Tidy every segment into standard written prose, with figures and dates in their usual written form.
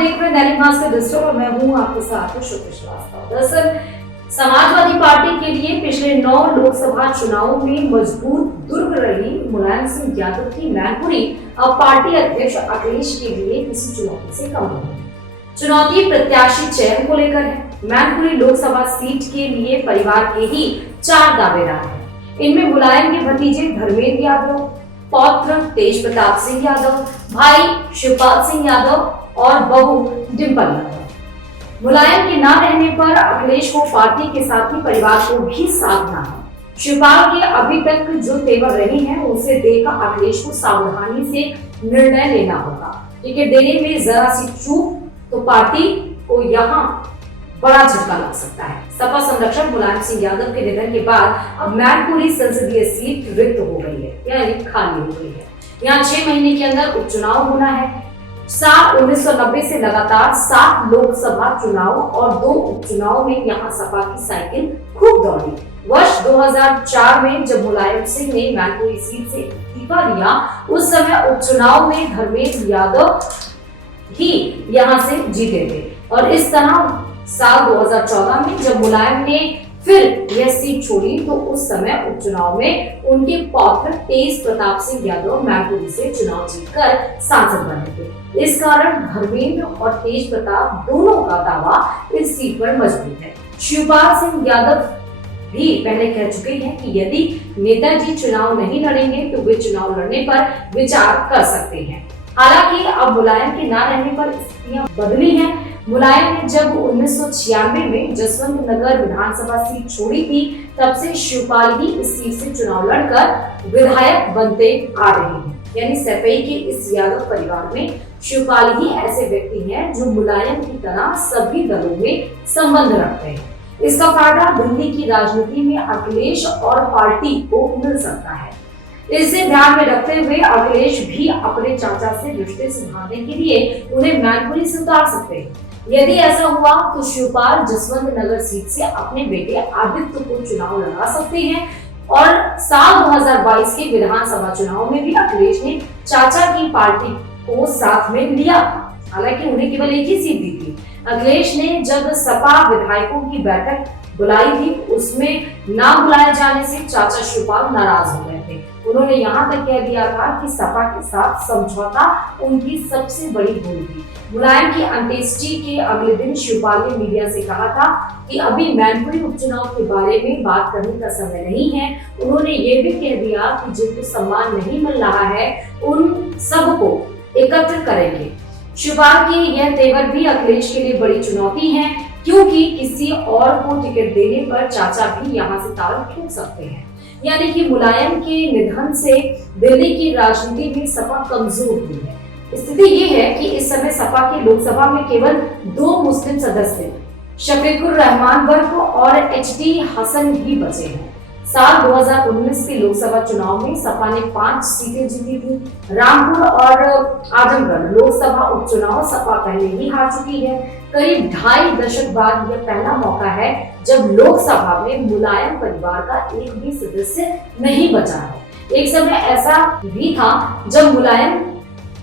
देख रहे हैं दैनिक भास्कर डिजिटल और मैं हूं आपके साथ श्रुति श्रीवास्तव। दरअसल समाजवादी पार्टी के लिए पिछले 9 लोकसभा चुनावों में मजबूत दुर्ग रही मुलायम सिंह यादव की मैनपुरी अब पार्टी अध्यक्ष अखिलेश के लिए किसी चुनौती से कम नहीं। चुनौती प्रत्याशी चयन को लेकर है। मैनपुरी लोकसभा सीट के लिए परिवार के ही 4 दावेदार हैं। इनमें मुलायम के भतीजे धर्मेंद्र यादव, पौत्र तेज प्रताप सिंह यादव, भाई शिवपाल सिंह यादव और बहू डिंपल यादव। मुलायम के न रहने पर अखिलेश को पार्टी के साथ ही परिवार को भी साधना है। शिवपाल के अभी तक जो तेवर रहे हैं उसे देखकर अखिलेश को सावधानी से निर्णय लेना होगा। टिकट देने में जरा सी चूक तो पार्टी को यहाँ बड़ा झटका लग सकता है। सपा संरक्षक मुलायम सिंह यादव के निधन के बाद अब मैनपुरी संसदीय सीट रिक्त हो गई है, यानी खाली हो गई है। यहाँ 6 महीने के अंदर उपचुनाव होना है। साल 1990 से लगातार 7 लोकसभा चुनाव और 2 उपचुनाव में यहाँ सपा की साइकिल खूब दौड़ी। वर्ष 2004 में जब मुलायम सिंह ने मैनपुरी सीट से इस्तीफा दिया, उस समय उपचुनाव में धर्मेंद्र यादव ही यहाँ से जीते थे और इस तरह साल 2014 में जब मुलायम ने फिर यह सीट छोड़ी तो उस समय उपचुनाव में उनके पौत्र तेज प्रताप सिंह यादव मैनपुरी से चुनाव जीतकर सांसद बने थे। इस कारण धर्मेंद्र और तेज प्रताप दोनों का दावा इस सीट पर मजबूत है। शिवपाल सिंह यादव भी पहले कह चुके हैं कि यदि नेताजी चुनाव नहीं लड़ेंगे तो वे चुनाव लड़ने पर विचार कर सकते हैं। हालांकि अब मुलायम के न रहने पर स्थितियां बदली हैं। मुलायम ने जब 1996 में जसवंत नगर विधानसभा सीट छोड़ी थी, तब से शिवपाल ही इस सीट से चुनाव लड़कर विधायक बनते आ रहे हैं। यानी सपा के इस यादव परिवार में शिवपाल ही ऐसे व्यक्ति हैं जो मुलायम की तरह सभी दलों में संबंध रखते हैं। इसका फायदा दिल्ली की राजनीति में अखिलेश और पार्टी को मिल सकता है। इसे ध्यान में रखते हुए अखिलेश भी अपने चाचा से रिश्ते सुधारने के लिए उन्हें मैनपुरी से उतार सकते हैं। यदि ऐसा हुआ तो शिवपाल जसवंत नगर सीट से अपने बेटे आदित्य को चुनाव लड़ा सकते हैं और साल 2022 के विधानसभा चुनाव में भी अखिलेश ने चाचा की पार्टी को साथ में लिया। हालांकि उन्हें केवल एक ही सीट दी थी। अखिलेश ने जब सपा विधायकों की बैठक बुलाई थी, उसमें ना बुलाए जाने से चाचा शिवपाल नाराज हो गए थे। उन्होंने यहाँ तक कह दिया था कि सपा के साथ समझौता उनकी सबसे बड़ी भूल थी। मुलायम की अंत्येष्टि के अगले दिन शिवपाल ने मीडिया से कहा था कि अभी मैनपुरी उपचुनाव के बारे में बात करने का समय नहीं है। उन्होंने ये भी कह दिया कि जिनको सम्मान नहीं मिल रहा है उन सबको एकत्र करेंगे। शिवपाल के यह तेवर भी अखिलेश के लिए बड़ी चुनौती है, क्योंकि किसी और को टिकट देने पर चाचा भी यहाँ से ताल ठोक सकते हैं। यानी कि मुलायम के निधन से दिल्ली की राजनीति में सपा कमजोर हुई है। स्थिति ये है कि इस समय सपा के लोकसभा में केवल 2 मुस्लिम सदस्य शफीकुर रहमान वर्ग और एचडी हसन ही बचे हैं। साल 2019 के लोकसभा चुनाव में सपा ने 5 सीटें जीती थी। रामपुर और आजमगढ़ लोकसभा उपचुनाव सपा पहले ही हार चुकी है। करीब 2.5 दशक बाद यह पहला मौका है जब लोकसभा में मुलायम परिवार का एक भी सदस्य नहीं बचा है। एक समय ऐसा भी था जब मुलायम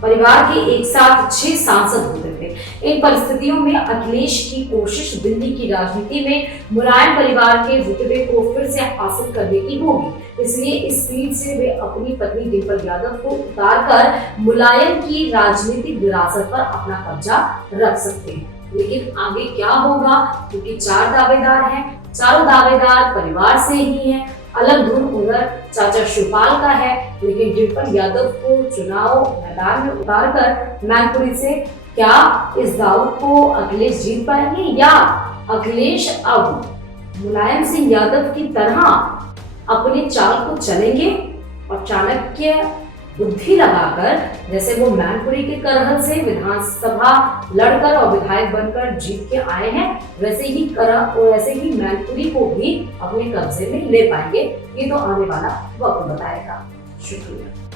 परिवार के एक साथ 6 सांसद होते थे। इन परिस्थितियों में अखिलेश की कोशिश दिल्ली की राजनीति में मुलायम परिवार के रुतबे को फिर से हासिल करने की होगी। इसलिए इस सीट से वे अपनी पत्नी डिंपल यादव को उतारकर मुलायम की राजनीतिक विरासत पर अपना कब्जा रख सकते हैं। लेकिन आगे क्या होगा, क्योंकि 4 दावेदार हैं, चारों दावेदार परिवार से ही हैं। अलग धुन उधर चाचा शिवपाल का है, लेकिन डिंपल यादव को चुनाव मैदान में उतारकर मैनपुरी से क्या इस दाव को अखिलेश जीत पाएंगे या अखिलेश अब मुलायम सिंह यादव की तरह अपने चाल को चलेंगे और चाणक्य बुद्धि लगाकर, जैसे वो मैनपुरी के करहल से विधानसभा लड़कर और विधायक बनकर जीत के आए हैं, वैसे ही मैनपुरी को भी अपने कब्जे में ले पाएंगे। ये तो आने वाला वक्त बताएगा। शुक्रिया।